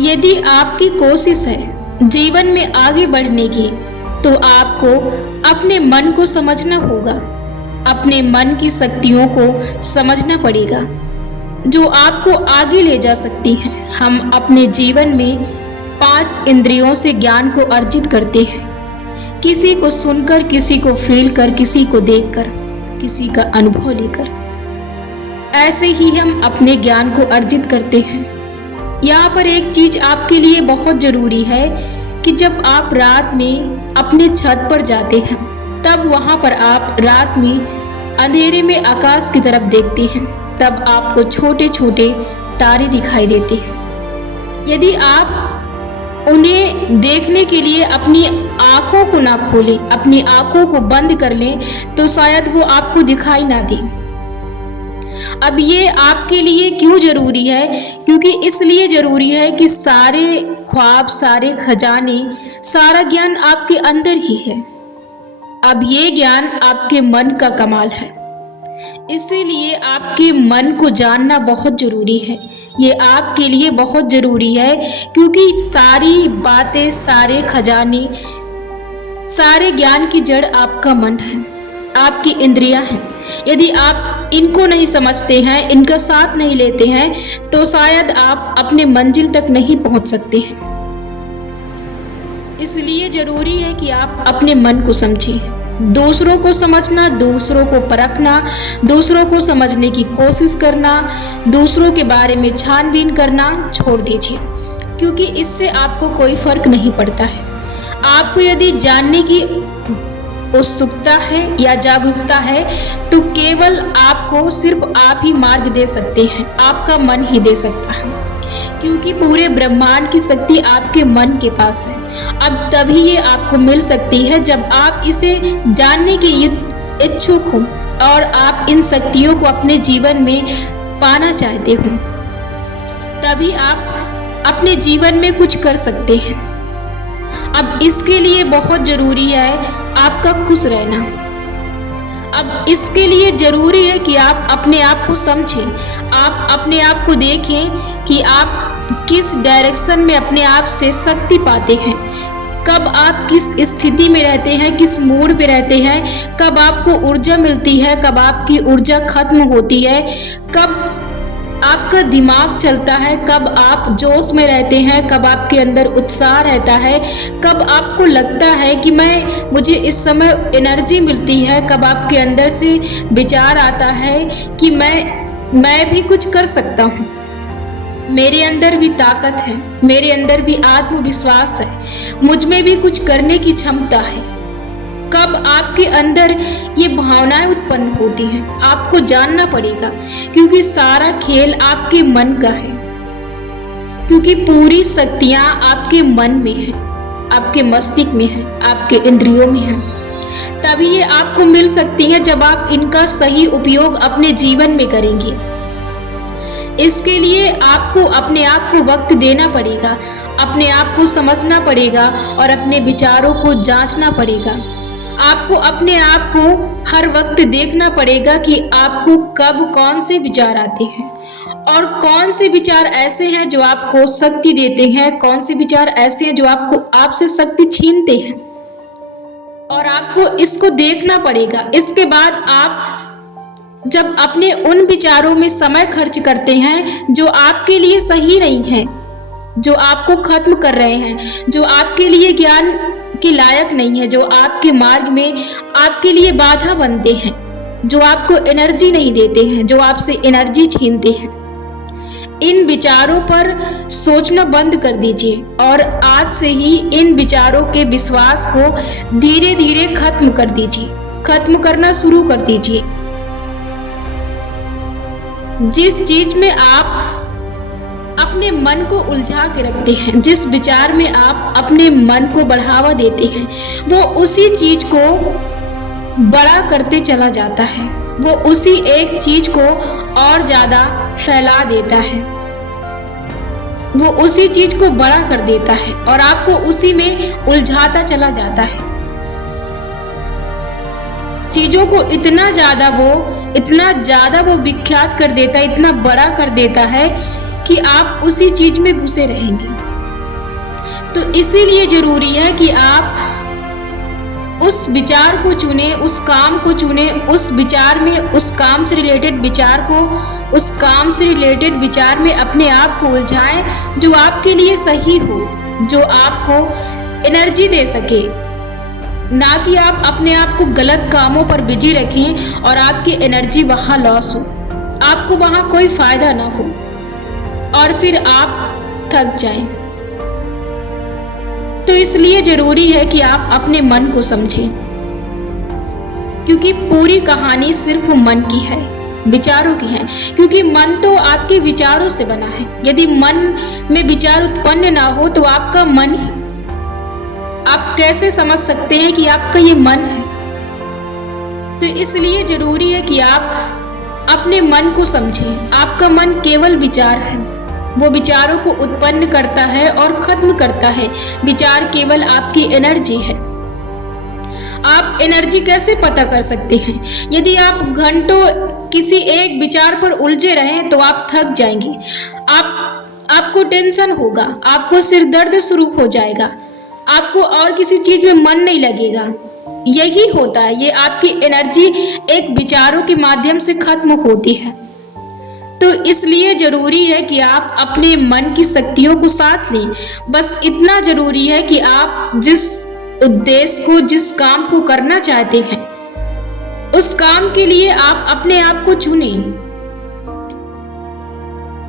यदि आपकी कोशिश है जीवन में आगे बढ़ने की, तो आपको अपने मन को समझना होगा। अपने मन की शक्तियों को समझना पड़ेगा जो आपको आगे ले जा सकती हैं। हम अपने जीवन में 5 इंद्रियों से ज्ञान को अर्जित करते हैं। किसी को सुनकर, किसी को फील कर, किसी को देखकर, किसी का अनुभव लेकर। ऐसे ही हम अपने ज्ञान को अर्जित करते हैं। यहाँ पर एक चीज आपके लिए बहुत जरूरी है कि जब आप रात में अपने छत पर जाते हैं, तब वहाँ पर आप रात में अंधेरे में आकाश की तरफ देखते हैं, तब आपको छोटे छोटे तारे दिखाई देते हैं। यदि आप उन्हें देखने के लिए अपनी आंखों को ना खोलें, अपनी आंखों को बंद कर लें, तो शायद वो आपको दिखाई ना दे। अब ये आपके लिए क्यों जरूरी है? क्योंकि इसलिए जरूरी है कि सारे ख्वाब, सारे खजाने, सारा ज्ञान आपके अंदर ही है। अब ये ज्ञान आपके मन का कमाल है, इसीलिए आपके मन को जानना बहुत जरूरी है। ये आपके लिए बहुत जरूरी है क्योंकि सारी बातें, सारे खजाने, सारे ज्ञान की जड़ आपका मन है, आपकी इंद्रियां हैं। यदि आप इनको नहीं समझते हैं, इनका साथ नहीं लेते हैं, तो शायद आप अपने मंजिल तक नहीं पहुंच सकते हैं। इसलिए जरूरी है कि आप अपने मन को समझें। दूसरों को समझना, दूसरों को परखना, दूसरों को समझने की कोशिश करना, दूसरों के बारे में छानबीन करना छोड़ दीजिए, क्योंकि इससे आपको कोई फर्क नहीं पड़ता है। आपको यदि जानने की उत्सुकता है या जागरूकता है, तो केवल आपको सिर्फ आप ही मार्ग दे सकते हैं, आपका मन ही दे सकता है, क्योंकि पूरे ब्रह्मांड की शक्ति आपके मन के पास है। अब तभी ये आपको मिल सकती है जब आप इसे जानने के इच्छुक हो और आप इन शक्तियों को अपने जीवन में पाना चाहते हो, तभी आप अपने जीवन में कुछ कर सकते हैं। अब इसके लिए बहुत जरूरी है आपका खुश रहना। अब इसके लिए जरूरी है कि आप अपने आप को समझें, आप अपने आप को देखें कि आप किस डायरेक्शन में अपने आप से शक्ति पाते हैं, कब आप किस स्थिति में रहते हैं, किस मूड पे रहते हैं, कब आपको ऊर्जा मिलती है, कब आपकी ऊर्जा खत्म होती है, कब आपका दिमाग चलता है, कब आप जोश में रहते हैं, कब आपके अंदर उत्साह रहता है, कब आपको लगता है कि मुझे इस समय एनर्जी मिलती है, कब आपके अंदर से विचार आता है कि मैं भी कुछ कर सकता हूँ, मेरे अंदर भी ताकत है, मेरे अंदर भी आत्मविश्वास है, मुझ में भी कुछ करने की क्षमता है। कब आपके अंदर ये भावनाएं उत्पन्न होती हैं, आपको जानना पड़ेगा, क्योंकि सारा खेल आपके मन का है, क्योंकि पूरी शक्तियां आपके मन में हैं, आपके मस्तिष्क में हैं, आपके इंद्रियों में हैं। तभी ये आपको मिल सकती हैं जब आप इनका सही उपयोग अपने जीवन में करेंगे। इसके लिए आपको अपने आप को वक्त देना पड़ेगा, अपने आप को समझना पड़ेगा और अपने विचारों को जांचना पड़ेगा। आपको अपने आप को हर वक्त देखना पड़ेगा कि आपको कब कौन से विचार आते हैं और कौन से विचार ऐसे हैं जो आपको शक्ति देते हैं, कौन से विचार ऐसे हैं जो आपसे शक्ति छीनते हैं, और आपको इसको देखना पड़ेगा। इसके बाद आप जब अपने उन विचारों में समय खर्च करते हैं जो आपके लिए सही नहीं है, जो आपको खत्म कर रहे हैं, जो आपके लिए ज्ञान के लायक नहीं है, जो आपके मार्ग में आपके लिए बाधा बनते हैं, जो आपको एनर्जी नहीं देते हैं, जो आपसे एनर्जी छीनते हैं, इन विचारों पर सोचना बंद कर दीजिए और आज से ही इन विचारों के विश्वास को धीरे धीरे खत्म कर दीजिए, खत्म करना शुरू कर दीजिए। जिस चीज में आप अपने मन को उलझा के रखते हैं, जिस विचार में आप अपने मन को बढ़ावा देते हैं, वो उसी चीज को बड़ा करते चला जाता है, वो उसी एक चीज को और ज्यादा फैला देता है, वो उसी चीज को बड़ा कर देता है और आपको उसी में उलझाता चला जाता है। चीजों को इतना ज्यादा वो विख्यात कर देता है, इतना बड़ा कर देता है कि आप उसी चीज में घुसे रहेंगे। तो इसीलिए जरूरी है कि आप उस विचार को चुने, उस काम को चुने, उस विचार में, उस काम से रिलेटेड विचार को, उस काम से रिलेटेड विचार में अपने आप को उलझाएं जो आपके लिए सही हो, जो आपको एनर्जी दे सके। ना कि आप अपने आप को गलत कामों पर बिजी रखें और आपकी एनर्जी वहाँ लॉस हो, आपको वहाँ कोई फायदा ना हो और फिर आप थक जाएं। तो इसलिए जरूरी है कि आप अपने मन को समझें, क्योंकि पूरी कहानी सिर्फ मन की है, विचारों की है। क्योंकि मन तो आपके विचारों से बना है। यदि मन में विचार उत्पन्न ना हो तो आपका मन ही, आप कैसे समझ सकते हैं कि आपका ये मन है? तो इसलिए जरूरी है कि आप अपने मन को समझें। आपका मन केवल विचार है, वो विचारों को उत्पन्न करता है और खत्म करता है। विचार केवल आपकी एनर्जी है। आप एनर्जी कैसे पता कर सकते हैं? यदि आप घंटों किसी एक विचार पर उलझे रहें तो आप थक जाएंगे, आपको टेंशन होगा, आपको सिर दर्द शुरू हो जाएगा, आपको और किसी चीज में मन नहीं लगेगा। यही होता है, ये आपकी एनर्जी एक विचारों के माध्यम से खत्म होती है। तो इसलिए जरूरी है कि आप अपने मन की शक्तियों को साथ लें। बस इतना जरूरी है कि आप जिस उद्देश्य को, जिस काम को करना चाहते हैं, उस काम के लिए आप अपने आप को चुनें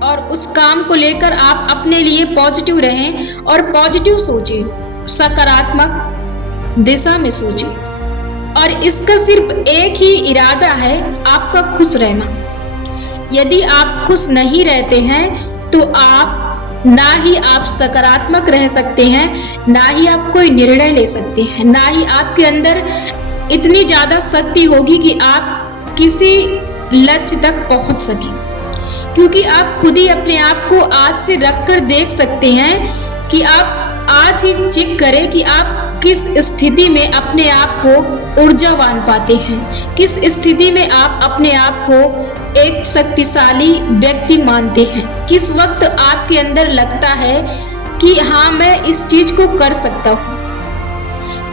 और उस काम को लेकर आप अपने लिए पॉजिटिव रहें और पॉजिटिव सोचें, सकारात्मक दिशा में सोचें। और इसका सिर्फ एक ही इरादा है, आपका खुश रहना। यदि आप खुश नहीं रहते हैं तो आप ना ही आप सकारात्मक रह सकते हैं, ना ही आप कोई निर्णय ले सकते हैं, ना ही आपके अंदर इतनी ज़्यादा शक्ति होगी कि आप किसी लक्ष्य तक पहुंच सकें। क्योंकि आप खुद ही अपने आप को आज से रख कर देख सकते हैं कि आप आज ही चेक करें कि आप किस स्थिति में अपने आप को ऊर्जावान पाते हैं, किस स्थिति में आप अपने आप को एक शक्तिशाली व्यक्ति मानते हैं, किस वक्त आपके अंदर लगता है कि हाँ मैं इस चीज को कर सकता हूँ,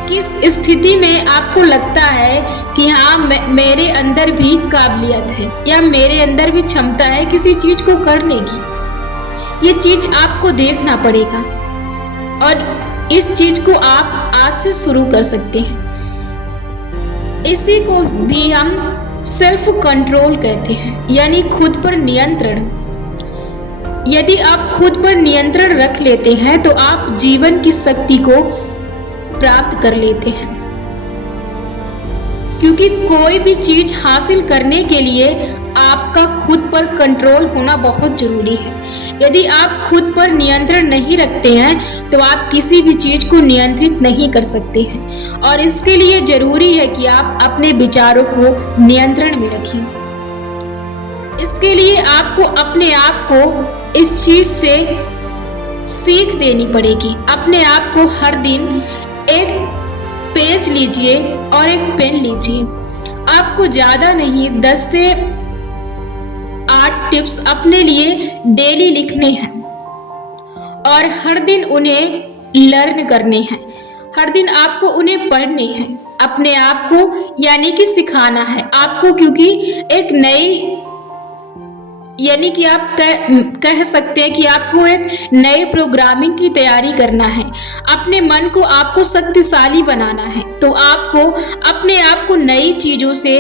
किस स्थिति में आपको लगता है कि हाँ मेरे अंदर भी काबिलियत है या मेरे अंदर भी क्षमता है किसी चीज को करने की। ये चीज आपको देखना पड़ेगा और इस चीज को आप आज से शुरू कर सकते हैं। इसी को भी हम सेल्फ कंट्रोल कहते हैं, यानी खुद पर नियंत्रण। यदि आप खुद पर नियंत्रण रख लेते हैं तो आप जीवन की शक्ति को प्राप्त कर लेते हैं। क्योंकि कोई भी चीज हासिल करने के लिए आपका खुद पर कंट्रोल होना बहुत जरूरी है। यदि आप खुद पर नियंत्रण नहीं रखते हैं तो आप किसी भी चीज को नियंत्रित नहीं कर सकते हैं। और इसके लिए जरूरी है कि आप अपने विचारों को नियंत्रण में रखें। इसके लिए आपको अपने आप को इस चीज से सीख देनी पड़ेगी। अपने आप को हर दिन एक पेज लीजिए और एक पेन लीजिए। आपको ज़्यादा नहीं 10 से 8 टिप्स अपने लिए डेली लिखने हैं और हर दिन उन्हें लर्न करने हैं। हर दिन आपको उन्हें पढ़ने हैं, अपने आप को यानी कि सिखाना है आपको। क्योंकि एक नई यानी कि आप कह सकते हैं कि आपको एक नए प्रोग्रामिंग की तैयारी करना है। अपने मन को आपको शक्तिशाली बनाना है तो आपको अपने आप को नई चीज़ों से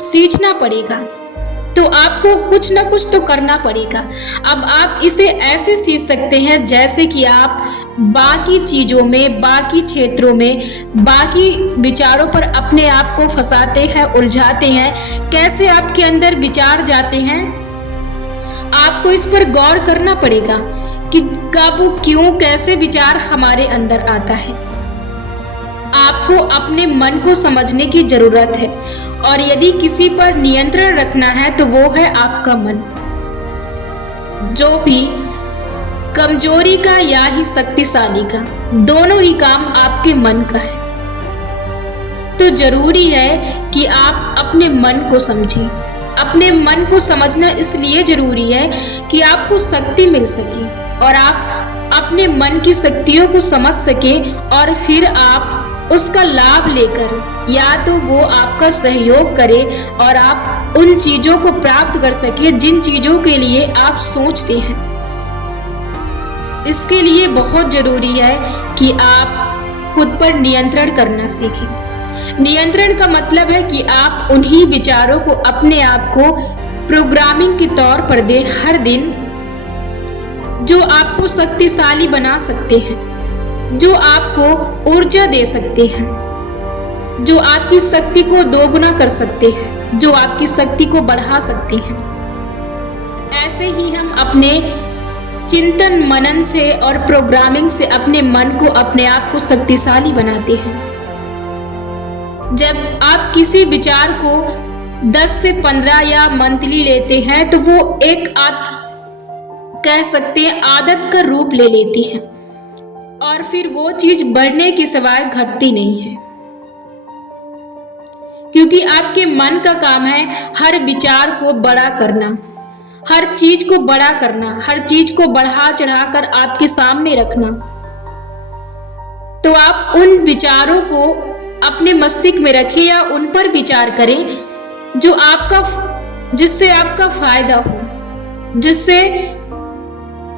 सींचना पड़ेगा। तो आपको कुछ ना कुछ तो करना पड़ेगा। अब आप इसे ऐसे सीख सकते हैं जैसे कि आप बाकी चीज़ों में, बाकी क्षेत्रों में, बाकी विचारों पर अपने आप को फंसाते हैं, उलझाते हैं। कैसे आपके अंदर विचार जाते हैं, आपको इस पर गौर करना पड़ेगा कि कब, क्यों, कैसे विचार हमारे अंदर आता है। आपको अपने मन को समझने की जरूरत है और यदि किसी पर नियंत्रण रखना है तो वो है आपका मन। जो भी कमजोरी का या ही शक्तिशाली का, दोनों ही काम आपके मन का है। तो जरूरी है कि आप अपने मन को समझें। अपने मन को समझना इसलिए जरूरी है कि आपको शक्ति मिल सके और आप अपने मन की शक्तियों को समझ सके और फिर आप उसका लाभ लेकर या तो वो आपका सहयोग करे और आप उन चीजों को प्राप्त कर सके जिन चीजों के लिए आप सोचते हैं। इसके लिए बहुत जरूरी है कि आप खुद पर नियंत्रण करना सीखें। नियंत्रण का मतलब है कि आप उन्हीं विचारों को अपने आप को प्रोग्रामिंग के तौर पर दें हर दिन, जो आपको शक्तिशाली बना सकते हैं, जो आपको ऊर्जा दे सकते हैं, जो आपकी शक्ति को दोगुना कर सकते हैं, जो आपकी शक्ति को बढ़ा सकते हैं। ऐसे ही हम अपने चिंतन मनन से और प्रोग्रामिंग से अपने मन को, अपने आप को शक्तिशाली बनाते हैं। जब आप किसी विचार को 10 से 15 या मंथली लेते हैं तो वो एक कह सकते हैं आदत का रूप ले लेती है और फिर वो चीज बढ़ने की सिवाय घटती नहीं है, क्योंकि आपके मन का काम है हर विचार को बड़ा करना, हर चीज को बड़ा करना, हर चीज को बढ़ा चढ़ाकर आपके सामने रखना। तो आप उन विचारों को अपने मस्तिष्क में रखें या उन पर विचार करें जिससे आपका फायदा हो, जिससे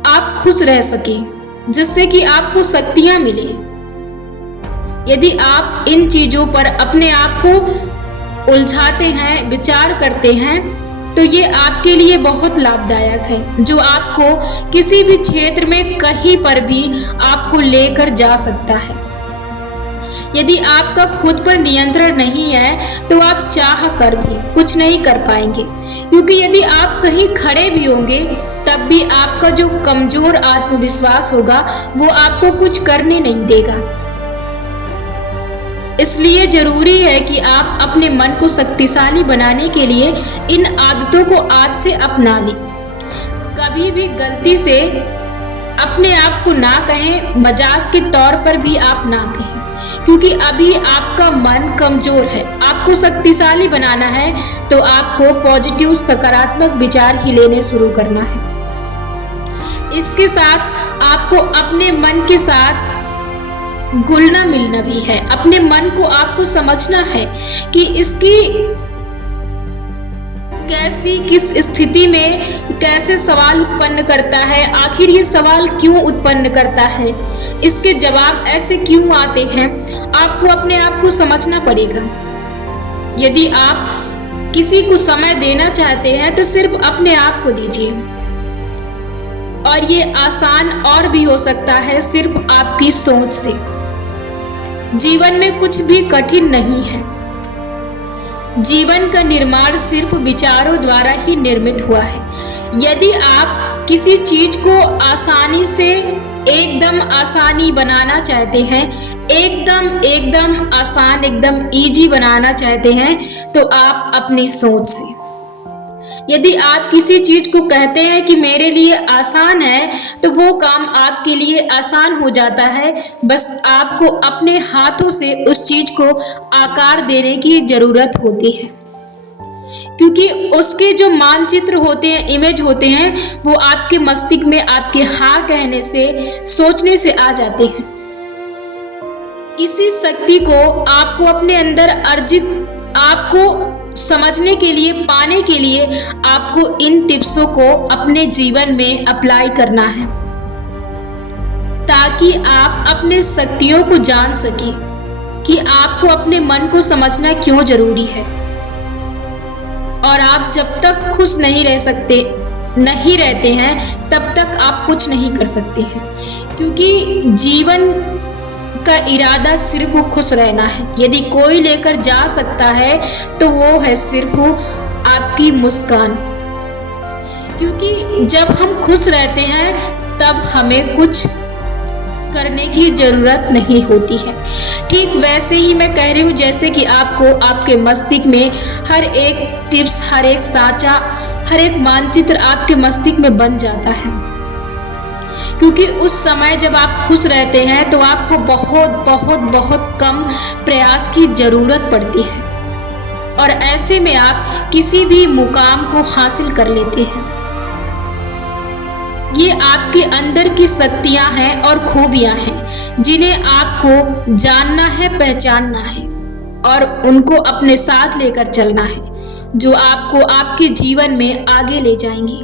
आप खुश रह सकें, जिससे कि आपको शक्तियां मिले। यदि आप इन चीजों पर अपने आप को उलझाते हैं, विचार करते हैं, तो ये आपके लिए बहुत लाभदायक है, जो आपको किसी भी क्षेत्र में कहीं पर भी आपको लेकर जा सकता है। यदि आपका खुद पर नियंत्रण नहीं है तो आप चाह कर भी कुछ नहीं कर पाएंगे, क्योंकि यदि आप कहीं खड़े भी होंगे तब भी आपका जो कमजोर आत्मविश्वास होगा वो आपको कुछ करने नहीं देगा। इसलिए जरूरी है कि आप अपने मन को शक्तिशाली बनाने के लिए इन आदतों को आज से अपना लें। कभी भी गलती से अपने आप को ना कहें, मजाक के तौर पर भी आप ना कहें, क्योंकि अभी आपका मन कमजोर है। आपको शक्तिशाली बनाना है तो आपको पॉजिटिव सकारात्मक विचार ही लेने शुरू करना है। इसके साथ आपको अपने मन के साथ घुलना मिलना भी है। अपने मन को आपको समझना है कि इसकी किस स्थिति में कैसे सवाल उत्पन्न करता है, आखिर ये सवाल क्यों उत्पन्न करता है, इसके जवाब ऐसे क्यों आते हैं। आपको अपने आप को समझना पड़ेगा। यदि आप किसी को समय देना चाहते हैं तो सिर्फ अपने आप को दीजिए, और ये आसान और भी हो सकता है सिर्फ आपकी सोच से। जीवन में कुछ भी कठिन नहीं है। जीवन का निर्माण सिर्फ विचारों द्वारा ही निर्मित हुआ है। यदि आप किसी चीज को आसानी से एकदम आसानी बनाना चाहते हैं, एकदम आसान, एकदम इजी बनाना चाहते हैं, तो आप अपनी सोच से। यदि आप किसी चीज को कहते हैं कि मेरे लिए आसान है, तो वो काम आपके लिए आसान हो जाता है। बस आपको अपने हाथों से उस चीज को आकार देने की जरूरत होती है, क्योंकि उसके जो मानचित्र होते हैं, इमेज होते हैं, वो आपके मस्तिष्क में आपके हाँ कहने से, सोचने से आ जाते हैं। इसी शक्ति को आपको अपने अंदर अर्जित, आपको समझने के लिए, पाने के लिए आपको इन टिप्सों को अपने जीवन में अप्लाई करना है, ताकि आप अपने शक्तियों को जान सकें कि आपको अपने मन को समझना क्यों जरूरी है। और आप जब तक खुश नहीं रहते हैं तब तक आप कुछ नहीं कर सकते हैं, क्योंकि जीवन का इरादा सिर्फ खुश रहना है। यदि कोई लेकर जा सकता है तो वो है सिर्फ आपकी मुस्कान, क्योंकि जब हम खुश रहते हैं तब हमें कुछ करने की जरूरत नहीं होती है। ठीक वैसे ही मैं कह रही हूँ जैसे कि आपको आपके मस्तिष्क में हर एक टिप्स, हर एक साँचा, हर एक मानचित्र आपके मस्तिष्क में बन जाता है, क्योंकि उस समय जब आप खुश रहते हैं तो आपको बहुत कम प्रयास की जरूरत पड़ती है, और ऐसे में आप किसी भी मुकाम को हासिल कर लेते हैं। ये आपके अंदर की शक्तियां हैं और खूबियां हैं जिन्हें आपको जानना है, पहचानना है और उनको अपने साथ लेकर चलना है, जो आपको आपके जीवन में आगे ले जाएंगी।